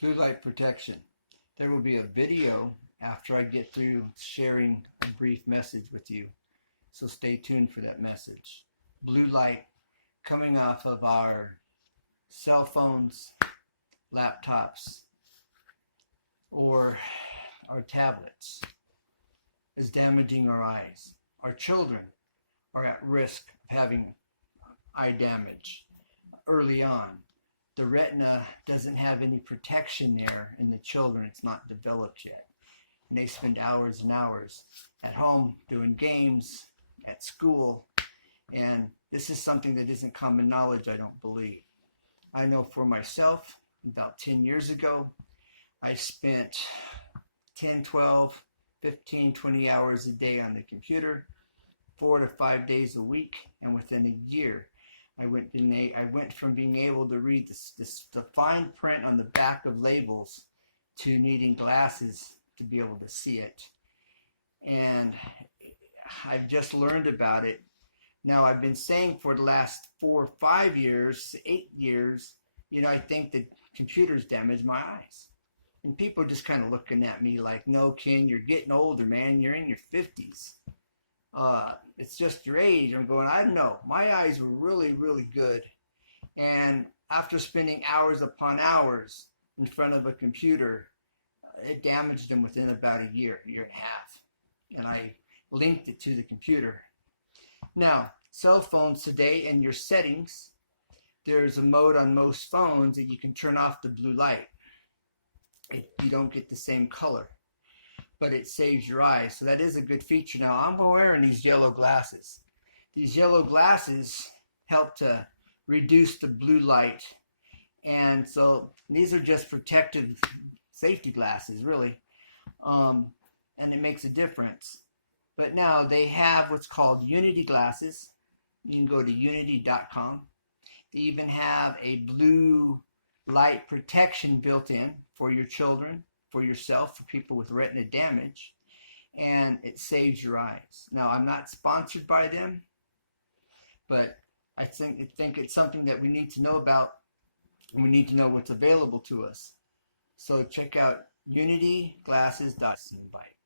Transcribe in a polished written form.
Blue light protection. There will be a video after I get through sharing a brief message with you, so stay tuned for that message. Blue light coming off of our cell phones, laptops, or our tablets is damaging our eyes. Our children are at risk of having eye damage early on. The retina doesn't have any protection there in the children. It's not developed yet. And they spend hours and hours at home doing games, at school, and this is something that isn't common knowledge, I don't believe. I know for myself, about 10 years ago, I spent 10, 12, 15, 20 hours a day on the computer, 4 to 5 days a week, and within a year, I went from being able to read the fine print on the back of labels to needing glasses to be able to see it. And I've just learned about it. Now, I've been saying for the last 4 or 5 years, 8 years, I think that computers damage my eyes. And people are just kind of looking at me like, no, Ken, you're getting older, man. You're in your 50s. It's just your age. I'm going, I don't know. My eyes were really, really good. And after spending hours upon hours in front of a computer, it damaged them within about a year and a half. And I linked it to the computer. Now, cell phones today, in your settings, there's a mode on most phones that you can turn off the blue light. You don't get the same color, but it saves your eyes. So that is a good feature. Now, I'm wearing these yellow glasses. These yellow glasses help to reduce the blue light. And so these are just protective safety glasses, really. And it makes a difference. But now they have what's called Unity glasses. You can go to unity.com. They even have a blue light protection built in for your children, for yourself, for people with retina damage, and it saves your eyes. Now, I'm not sponsored by them, but I think it's something that we need to know about, and we need to know what's available to us. So check out unityglasses.com. Bye.